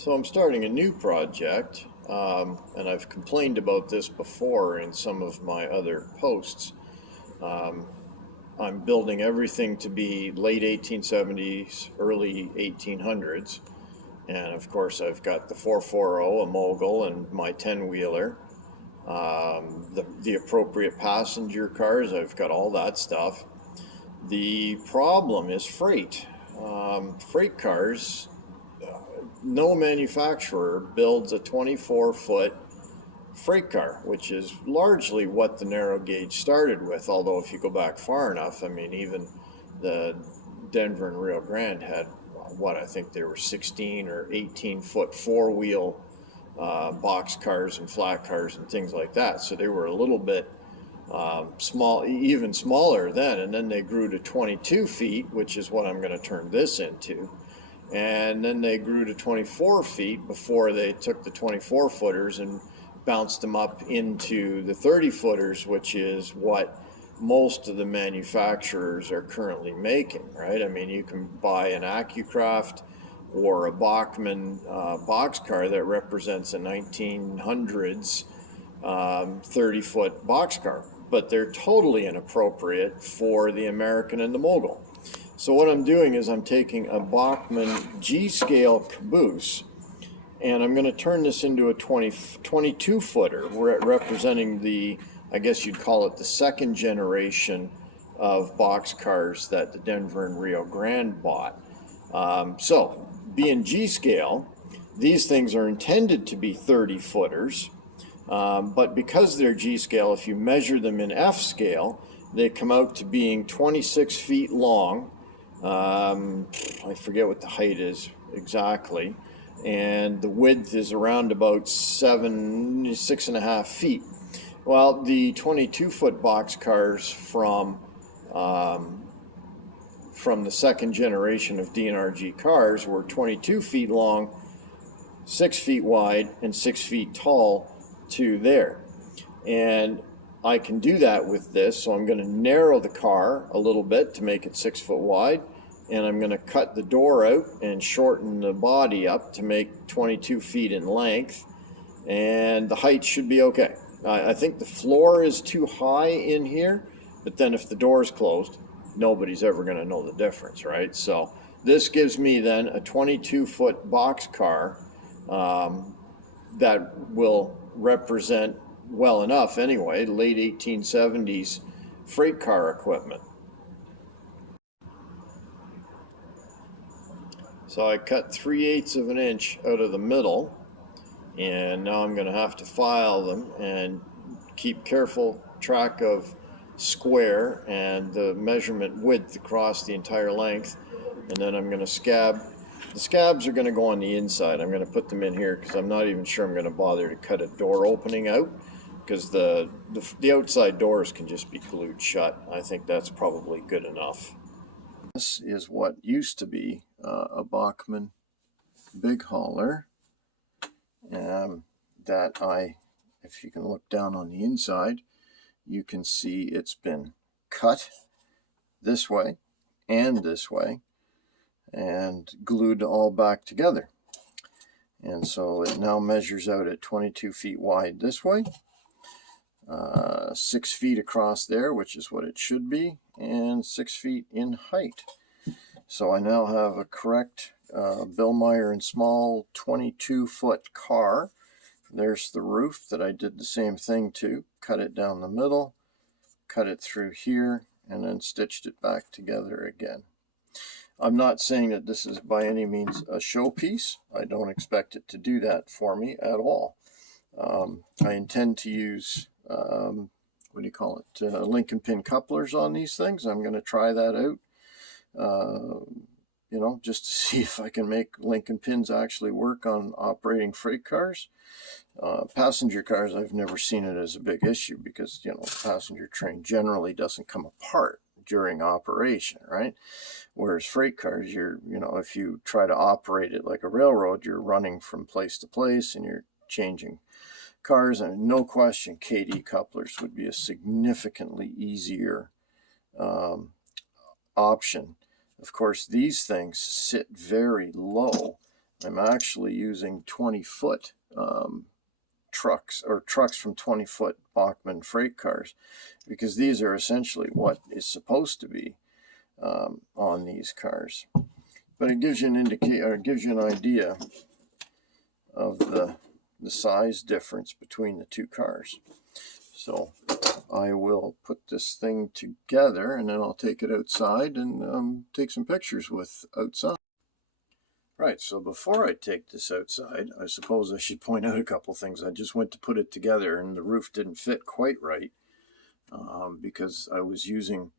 So I'm starting a new project, and I've complained about this before in some of my other posts. Um, I'm building everything to be late 1870s, early 1800s, and of course I've got the 440, a mogul, and my 10-wheeler, the appropriate passenger cars. I've got all that stuff. The problem is freight. Freight cars, no manufacturer builds a 24-foot freight car, which is largely what the narrow gauge started with. Although if you go back far enough, I mean, even the Denver and Rio Grande had what I think they were 16 or 18-foot four-wheel box cars and flat cars and things like that. So they were a little bit small, even smaller then, and then they grew to 22 feet, which is what I'm going to turn this into. And then they grew to 24 feet before they took the 24 footers and bounced them up into the 30 footers, which is what most of the manufacturers are currently making, right? I mean, you can buy an AccuCraft or a Bachmann boxcar that represents a 1900s 30-foot boxcar, but they're totally inappropriate for the American and the mogul. So what I'm doing is I'm taking a Bachmann G-scale caboose, and I'm going to turn this into a 22 footer. We're representing the, I guess you'd call it the second generation of boxcars that the Denver and Rio Grande bought. So being G-scale, these things are intended to be 30 footers, but because they're G-scale, if you measure them in F-scale, they come out to being 26 feet long. I forget what the height is exactly, and the width is around about 6.5 feet. Well, the 22-foot box cars from the second generation of DNRG cars were 22 feet long, 6 feet wide, and 6 feet tall to there. And I can do that with this, so I'm going to narrow the car a little bit to make it 6 foot wide, and I'm going to cut the door out and shorten the body up to make 22 feet in length, and the height should be okay. I think the floor is too high in here, but then if the door is closed, nobody's ever going to know the difference, right? So this gives me then a 22-foot box car that will represent well enough anyway, late 1870s freight car equipment. So I cut 3/8 of an inch out of the middle, and now I'm going to have to file them and keep careful track of square and the measurement width across the entire length. And then I'm going to scab. The scabs are going to go on the inside. I'm going to put them in here because I'm not even sure I'm going to bother to cut a door opening out, because the outside doors can just be glued shut. I think that's probably good enough. This is what used to be a Bachmann big hauler that if you can look down on the inside, you can see it's been cut this way and this way and glued all back together. And so it now measures out at 22 feet wide this way, 6 feet across there, which is what it should be, and 6 feet in height. So I now have a correct Billmeyer and Small 22-foot car. There's the roof that I did the same thing to. Cut it down the middle, cut it through here, and then stitched it back together again. I'm not saying that this is by any means a showpiece. I don't expect it to do that for me at all. I intend to use, Lincoln pin couplers on these things. I'm going to try that out. Just to see if I can make Lincoln pins actually work on operating freight cars. Passenger cars, I've never seen it as a big issue because, the passenger train generally doesn't come apart during operation, right? Whereas freight cars, if you try to operate it like a railroad, you're running from place to place and you're changing cars, and no question KD couplers would be a significantly easier option. Of course, these things sit very low. I'm actually using 20-foot trucks, or trucks from 20-foot Bachmann freight cars, because these are essentially what is supposed to be on these cars. But it gives you an indicator, it gives you an idea of the size difference between the two cars. So I will put this thing together, and then I'll take it outside and take some pictures with outside. Right, so before I take this outside, I suppose I should point out a couple things. I just went to put it together, and the roof didn't fit quite right because I was using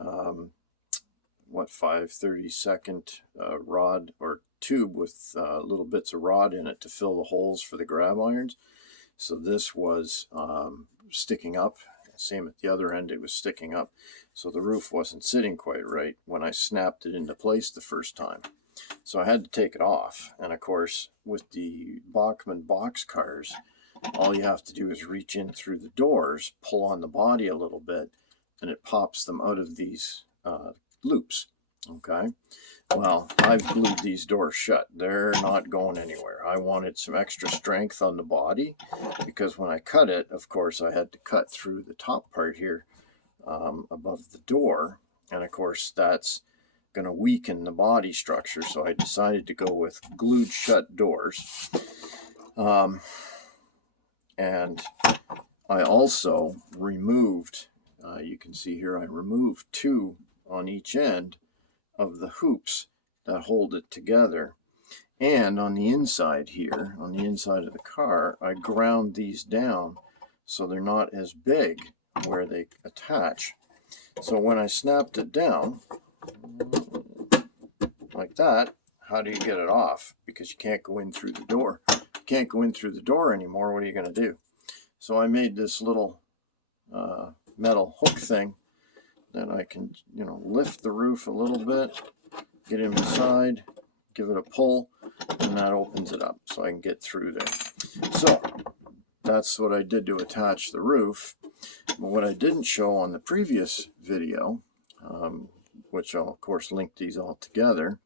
5/32 rod or tube with little bits of rod in it to fill the holes for the grab irons. So this was sticking up. Same at the other end, it was sticking up. So the roof wasn't sitting quite right when I snapped it into place the first time. So I had to take it off. And of course, with the Bachmann box cars, all you have to do is reach in through the doors, pull on the body a little bit, and it pops them out of these loops. Okay, well, I've glued these doors shut. They're not going anywhere. I wanted some extra strength on the body because when I cut it, of course, I had to cut through the top part here above the door. And of course, that's going to weaken the body structure. So I decided to go with glued shut doors. And I also removed, you can see here, I removed 2 on each end of the hoops that hold it together. And on the inside here, on the inside of the car, I ground these down so they're not as big where they attach. So when I snapped it down like that, how do you get it off? Because you can't go in through the door. You can't go in through the door anymore. What are you going to do? So I made this little metal hook thing that I can, lift the roof a little bit, get inside, give it a pull, and that opens it up so I can get through there. So that's what I did to attach the roof. But what I didn't show on the previous video, which I'll of course link these all together,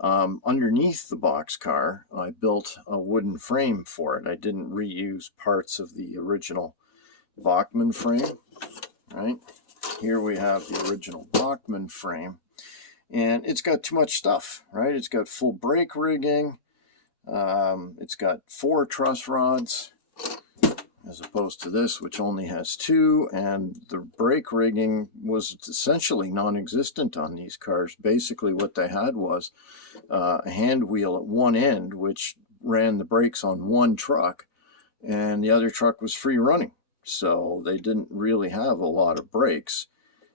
underneath the box car I built a wooden frame for it. I didn't reuse parts of the original Bachmann frame. Right here we have the original Bachmann frame, and it's got too much stuff, right? It's got full brake rigging, it's got 4 truss rods as opposed to this, which only has 2, and the brake rigging was essentially non-existent on these cars. Basically what they had was a hand wheel at one end which ran the brakes on one truck, and the other truck was free running, so they didn't really have a lot of brakes.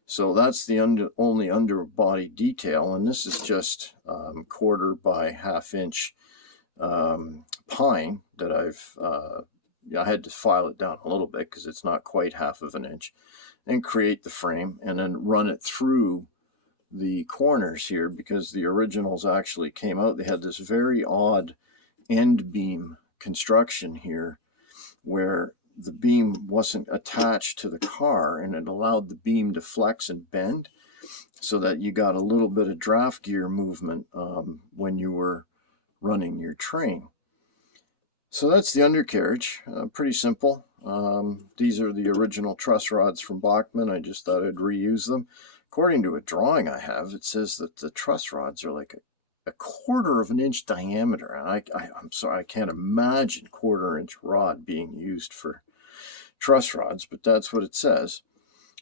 So that's the only underbody detail, and this is just 1/4 by 1/2 inch pine that I had to file it down a little bit because it's not quite 1/2 inch, and create the frame and then run it through the corners here, because the originals actually came out. They had this very odd end beam construction here where the beam wasn't attached to the car, and it allowed the beam to flex and bend so that you got a little bit of draft gear movement when you were running your train. So that's the undercarriage, pretty simple. These are the original truss rods from Bachmann. I just thought I'd reuse them. According to a drawing I have, it says that the truss rods are like a 1/4 inch diameter, and I'm sorry, I can't imagine 1/4 inch rod being used for truss rods, but that's what it says.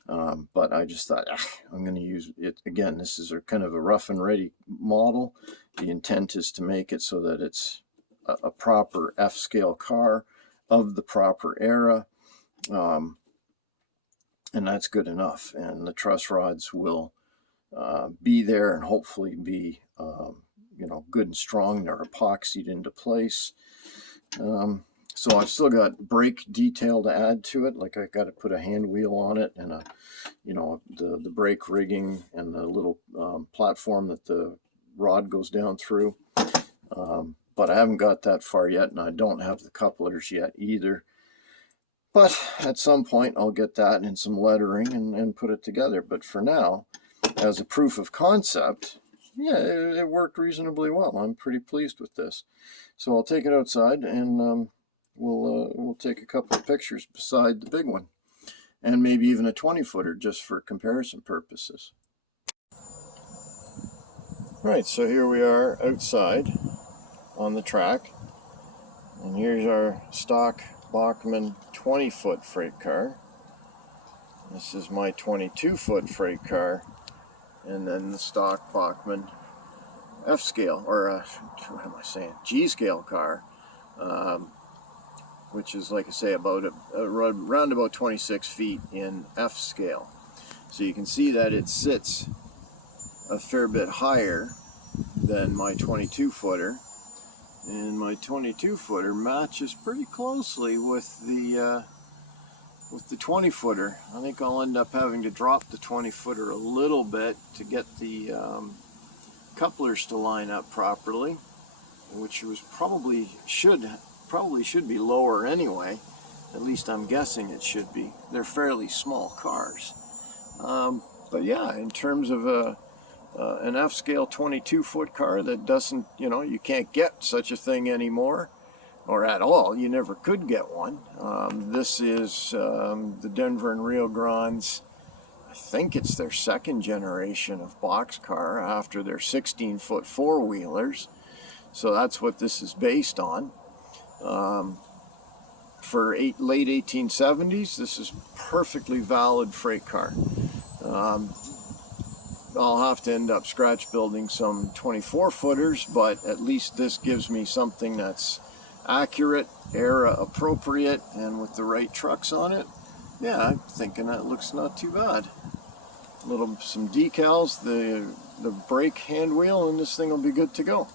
But I just thought, I'm going to use it again. This is a kind of a rough and ready model. The intent is to make it so that it's a proper F-scale car of the proper era, and that's good enough. And the truss rods will be there and hopefully be good and strong. They're epoxied into place. So I've still got brake detail to add to it. Like I got to put a hand wheel on it, and the brake rigging and the little platform that the rod goes down through. But I haven't got that far yet, and I don't have the couplers yet either. But at some point I'll get that and some lettering and put it together. But for now, as a proof of concept, yeah, it worked reasonably well. I'm pretty pleased with this. So I'll take it outside, and we'll take a couple of pictures beside the big one, and maybe even a 20-footer just for comparison purposes. Right, so here we are outside on the track, and here's our stock Bachmann 20-foot freight car. This is my 22-foot freight car, and then the stock Bachmann F-scale, or what am I saying, G-scale car, which is, like I say, about around about 26 feet in F-scale. So you can see that it sits a fair bit higher than my 22-footer, and my 22-footer matches pretty closely with the 20-footer. I think I'll end up having to drop the 20-footer a little bit to get the couplers to line up properly, which was probably should be lower anyway. At least I'm guessing it should be. They're fairly small cars. But yeah, in terms of an F-scale 22-foot car that doesn't, you can't get such a thing anymore, or at all. You never could get one. This is the Denver and Rio Grande's, I think it's their second generation of boxcar after their 16-foot four-wheelers. So that's what this is based on. For late 1870s, this is perfectly valid freight car. I'll have to end up scratch building some 24-footers, but at least this gives me something that's accurate, era appropriate, and with the right trucks on it. Yeah, I'm thinking that looks not too bad. Some decals, the brake hand wheel, and this thing will be good to go.